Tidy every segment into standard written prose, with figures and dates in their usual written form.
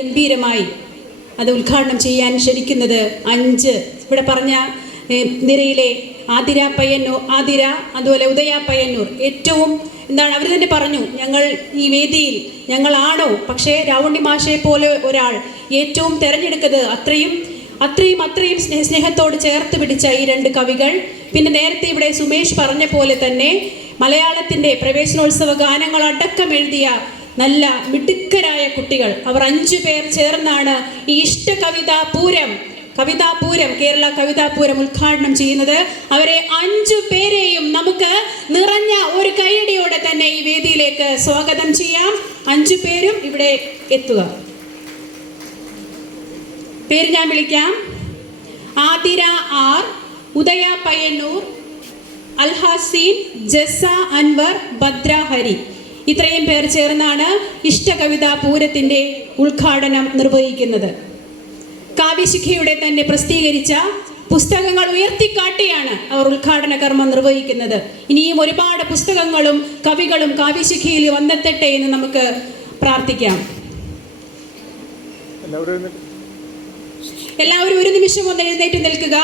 ഗംഭീരമായി അത് ഉദ്ഘാടനം ചെയ്യാൻ ക്ഷണിക്കുന്നത് 5 ഇവിടെ പറഞ്ഞ നിരയിലെ ആതിര പയ്യന്നൂർ, അതുപോലെ ഉദയ പയ്യന്നൂർ ഏറ്റവും എന്താണ് അവർ തന്നെ പറഞ്ഞു, ഞങ്ങൾ ഈ വേദിയിൽ ഞങ്ങളാണോ, പക്ഷേ രാവുണ്ണി മാഷയെ പോലെ ഒരാൾ ഏറ്റവും തിരഞ്ഞെടുക്കുന്നത് അത്രയും സ്നേഹത്തോട് ചേർത്ത് പിടിച്ച ഈ 2 കവികൾ. പിന്നെ നേരത്തെ ഇവിടെ സുമേഷ് പറഞ്ഞ പോലെ തന്നെ മലയാളത്തിൻ്റെ പ്രവേശനോത്സവ ഗാനങ്ങൾ അടക്കം എഴുതിയ നല്ല മിടുക്കരായ കുട്ടികൾ. അവർ 5 പേർ ചേർന്നാണ് ഈ കവിതാപൂരം കേരള കവിതാപൂരം ഉദ്ഘാടനം ചെയ്യുന്നത്. അവരെ 5 പേരെയും നമുക്ക് നിറഞ്ഞ ഒരു കൈയടിയോടെ തന്നെ ഈ വേദിയിലേക്ക് സ്വാഗതം ചെയ്യാം. 5 പേരും ഇവിടെ എത്തുക. പേര് ഞാൻ വിളിക്കാം. ആതിര ആർ, ഉദയ പയ്യന്നൂർ, അൽഹാസീൻ, ജസ അൻവർ, ഭദ്ര ഹരി. ഇത്രയും പേർ ചേർന്നാണ് ഇഷ്ടകവിതാ പൂരത്തിൻ്റെ ഉദ്ഘാടനം നിർവഹിക്കുന്നത്. കാവ്യശിഖയുടെ തന്നെ പ്രസിദ്ധീകരിച്ച പുസ്തകങ്ങൾ ഉയർത്തിക്കാട്ടിയാണ് അവർ ഉദ്ഘാടന കർമ്മം നിർവഹിക്കുന്നത്. ഇനിയും ഒരുപാട് പുസ്തകങ്ങളും കവികളും കാവ്യശിഖയിൽ വന്നെത്തട്ടെ എന്ന് നമുക്ക് പ്രാർത്ഥിക്കാം. എല്ലാവരും ഒരു നിമിഷം ഒന്ന് എഴുന്നേറ്റ് നിൽക്കുക.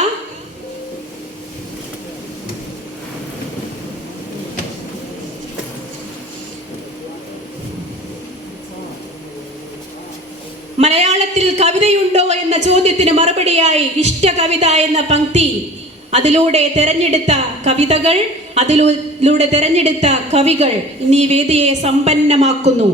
മലയാളത്തിൽ കവിതയുണ്ടോ എന്ന ചോദ്യത്തിന് മറുപടിയായി ഇഷ്ടകവിത എന്ന പംക്തി, അതിലൂടെ തെരഞ്ഞെടുത്ത കവിതകൾ, അതിലൂടെ തെരഞ്ഞെടുത്ത കവികൾ ഇന്ന് ഈ വേദിയെ സമ്പന്നമാക്കുന്നു.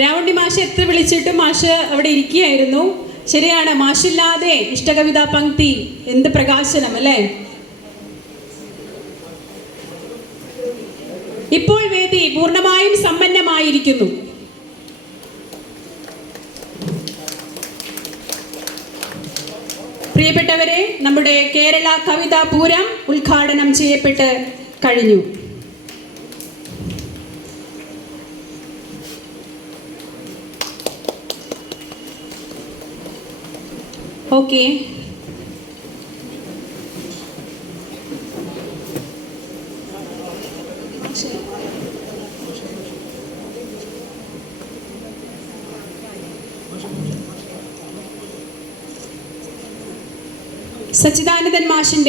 രാവുണ്ണി മാഷ് എത്ര വിളിച്ചിട്ടും മാഷ് അവിടെ ഇരിക്കുകയായിരുന്നു. ശരിയാണ്, മാഷില്ലാതെ ഇഷ്ടകവിതാ പംക്തി എന്ത് പ്രകാശനം അല്ലേ. ഇപ്പോൾ വേദി പൂർണ്ണമായും സമ്പന്നമായിരിക്കുന്നു. പ്രിയപ്പെട്ടവരെ, നമ്മുടെ കേരള കവിതാ പൂരം ഉദ്ഘാടനം ചെയ്യപ്പെട്ട് കഴിഞ്ഞു. ഓക്കെ, സച്ചിദാനന്ദൻ മാഷിന്റെ